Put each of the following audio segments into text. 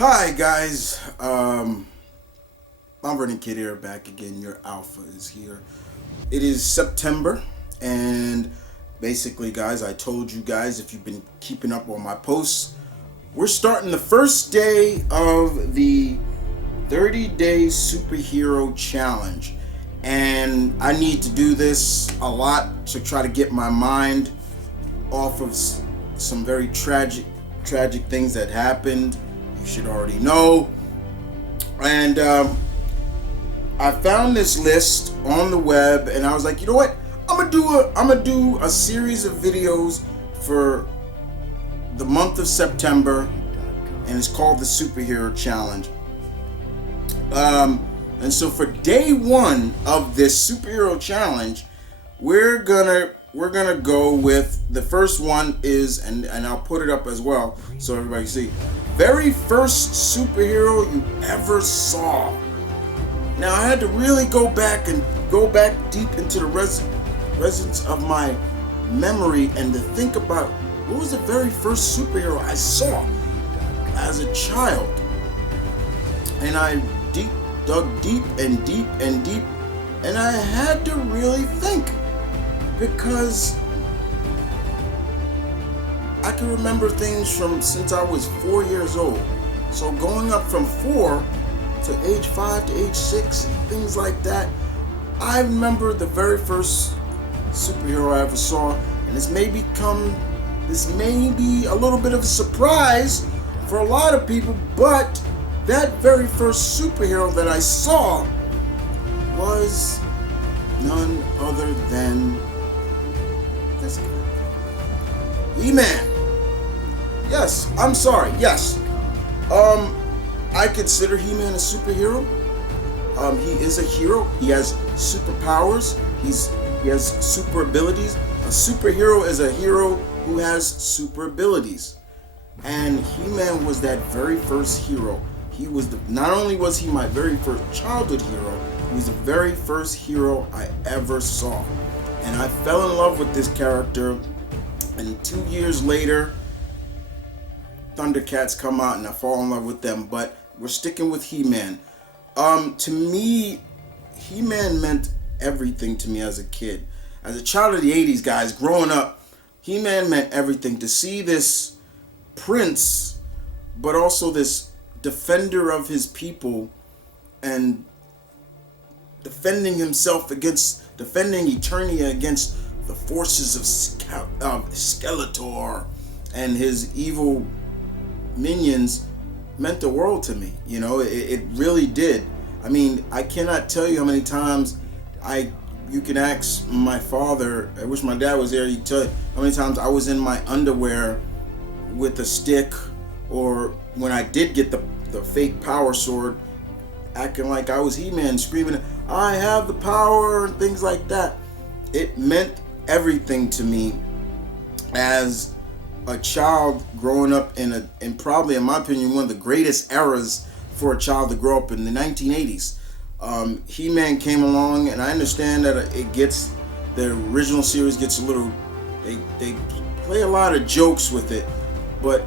Hi guys, I'm Running Kid here, back again. Your Alpha is here. It is September, and basically, guys, I told you guys if you've been keeping up on my posts, we're starting the first day of the 30-day superhero challenge, and I need to do this a lot to try to get my mind off of some very tragic things that happened. You should already know. And I found this list on the web, and I was like, you know what? I'm gonna do a series of videos for the month of September, and it's called the Superhero Challenge. And so for day one of this superhero challenge, we're gonna go with the first one is, and I'll put it up as well so everybody can see. Very first superhero you ever saw. Now I had to really go back deep into the resonance of my memory and to think about what was the very first superhero I saw as a child. And I dug deep, and I had to really think, because I can remember things from since I was 4 years old. So going up from 4 to age 5 to age 6 and things like that, I remember the very first superhero I ever saw, and this may be a little bit of a surprise for a lot of people, but that very first superhero that I saw was none other than this guy. He-Man. Yes, I'm sorry. Yes. I consider He-Man a superhero. He is a hero. He has superpowers. He has super abilities. A superhero is a hero who has super abilities. And He-Man was that very first hero. Not only was he my very first childhood hero, he was the very first hero I ever saw. And I fell in love with this character, and 2 years later, Thundercats come out and I fall in love with them, but we're sticking with He-Man. To me, He-Man meant everything to me as a kid. As a child of the 80s, guys, growing up, He-Man meant everything. To see this prince, but also this defender of his people, and defending Eternia against the forces of Skeletor and his evil minions, meant the world to me. You know, it really did. I mean, I cannot tell you how many times you can ask my father. I wish my dad was there. He'd tell you how many times I was in my underwear with a stick, or when I did get the fake power sword, acting like I was He-Man, screaming, "I have the power," and things like that. It meant everything to me as a child growing up in probably, in my opinion, one of the greatest eras for a child to grow up in, the 1980s. He-Man came along, and I understand that the original series gets a little, they play a lot of jokes with it, but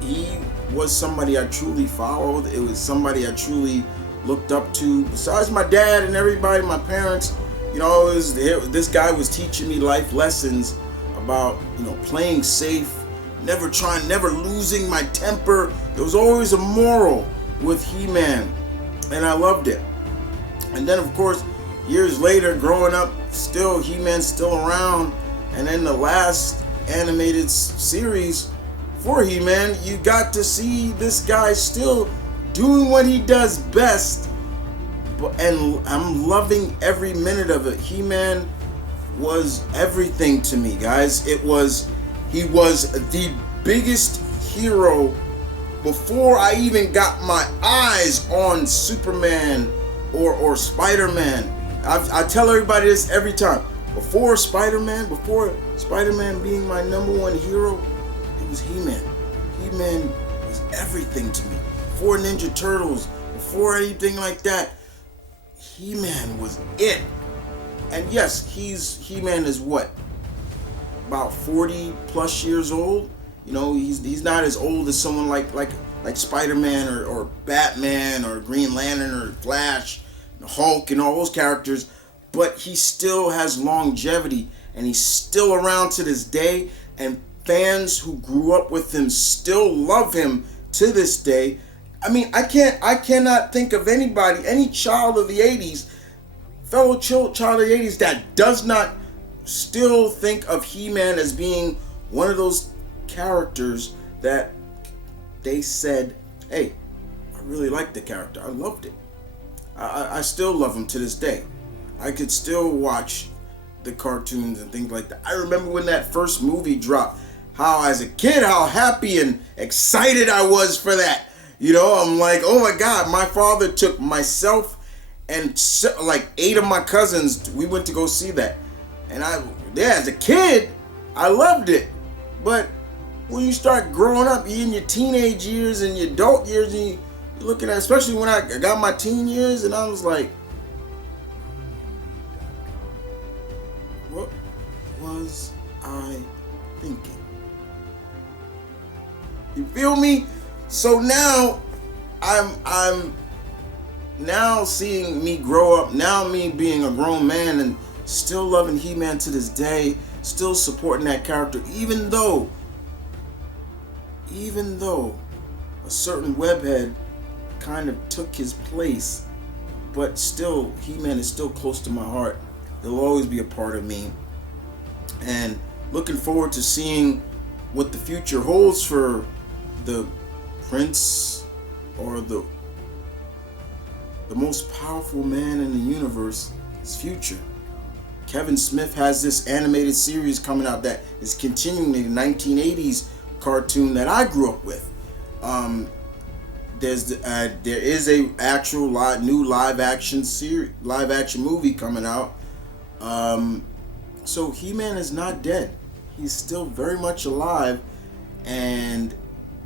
he was somebody I truly followed. It was somebody I truly looked up to. Besides my dad and everybody, my parents, you know, this guy was teaching me life lessons about, you know, playing safe, never losing my temper. There was always a moral with He-Man, and I loved it. And then, of course, years later, growing up, still He-Man's still around, and then the last animated series for He-Man, you got to see this guy still doing what he does best, and I'm loving every minute of it. He-Man was everything to me, guys. He was the biggest hero before I even got my eyes on Superman or Spider-Man. I tell everybody this every time. Before Spider-Man being my number one hero, it was He-Man. He-Man was everything to me. Before Ninja Turtles, before anything like that, He-Man was it. And yes, He-Man is what? About 40 plus years old. You know, he's not as old as someone like Spider-Man or Batman or Green Lantern or Flash, Hulk, and all those characters, but he still has longevity, and he's still around to this day, and fans who grew up with him still love him to this day. I mean, I cannot think of anybody, any child of the '80s, fellow child of the '80s, that does not still think of He-Man as being one of those characters that they said, hey, I really liked the character. I loved it. I still love him to this day. I could still watch the cartoons and things like that. I remember when that first movie dropped, how as a kid, how happy and excited I was for that. You know, I'm like, oh my God, my father took myself and like 8 of my cousins, we went to go see that. And as a kid, I loved it. But when you start growing up, you're in your teenage years and your adult years, and you're looking at, especially when I got my teen years, and I was like, what was I thinking? You feel me? So now I'm now seeing me grow up, now me being a grown man and still loving He-Man to this day, still supporting that character, even though a certain webhead kind of took his place, but still, He-Man is still close to my heart. He'll always be a part of me. And looking forward to seeing what the future holds for the prince, or the most powerful man in the universe's future. Kevin Smith has this animated series coming out that is continuing the 1980s cartoon that I grew up with. There is a actual new live action movie coming out. So He-Man is not dead. He's still very much alive, and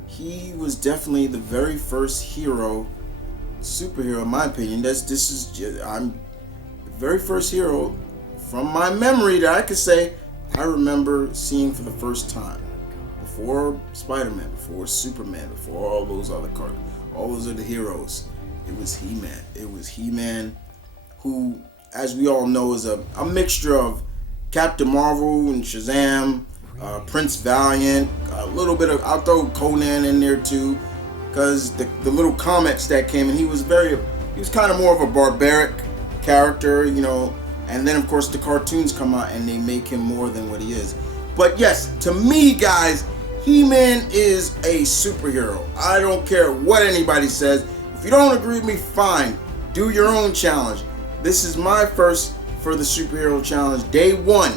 he was definitely the very first superhero in my opinion. I'm the very first hero from my memory that I could say I remember seeing for the first time. Before Spider-Man, before Superman, before all those other all those other heroes, it was He-Man. It was He-Man, who, as we all know, is a mixture of Captain Marvel and Shazam, Prince Valiant, a little bit of, I'll throw Conan in there too, because the little comics that came in, he was kind of more of a barbaric character, you know, and then of course the cartoons come out and they make him more than what he is. But yes, to me, guys, He-Man is a superhero. I don't care what anybody says. If you don't agree with me, fine. Do your own challenge. This is my first for the superhero challenge, day 1.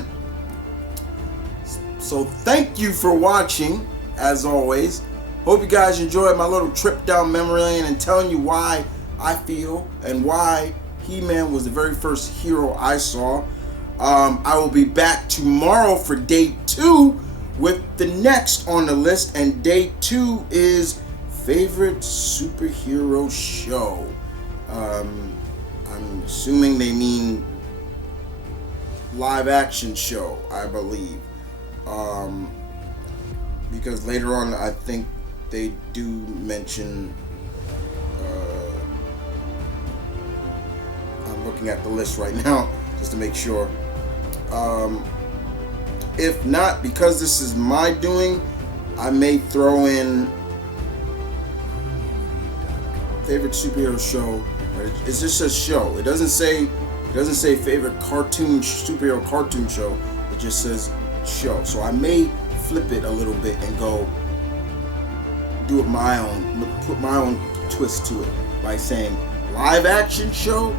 So thank you for watching, as always. Hope you guys enjoyed my little trip down memory lane and telling you why I feel and why He-Man was the very first hero I saw. I will be back tomorrow for day 2 with the next on the list, and day 2 is favorite superhero show. I'm assuming they mean live action show, I believe, because later on I think they do mention, I'm looking at the list right now just to make sure. If not, because this is my doing, I may throw in favorite superhero show. It's just a show. It doesn't say favorite superhero cartoon show. It just says show. So I may flip it a little bit and go do it my own, put my own twist to it by saying live action show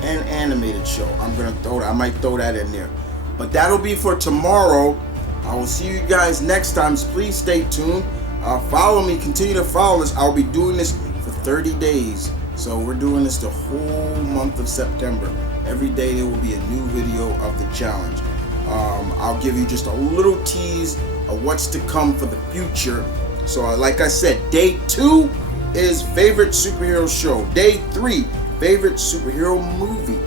and animated show. I might throw that in there. But that'll be for tomorrow. I will see you guys next time. So please stay tuned. Follow me. Continue to follow us. I'll be doing this for 30 days. So we're doing this the whole month of September. Every day there will be a new video of the challenge. I'll give you just a little tease of what's to come for the future. So like I said, day 2 is favorite superhero show. Day 3, favorite superhero movie.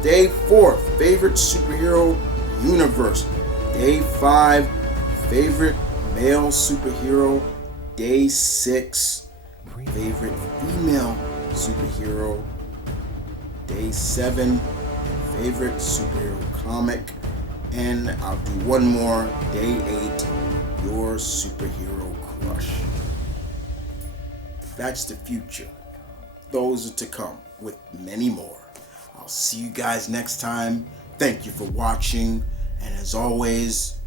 Day 4, favorite superhero universe. Day 5, favorite male superhero. Day 6, favorite female superhero. Day 7, favorite superhero comic. And I'll do one more. Day 8, your superhero crush. That's the future. Those are to come with many more. I'll see you guys next time. Thank you for watching. And as always,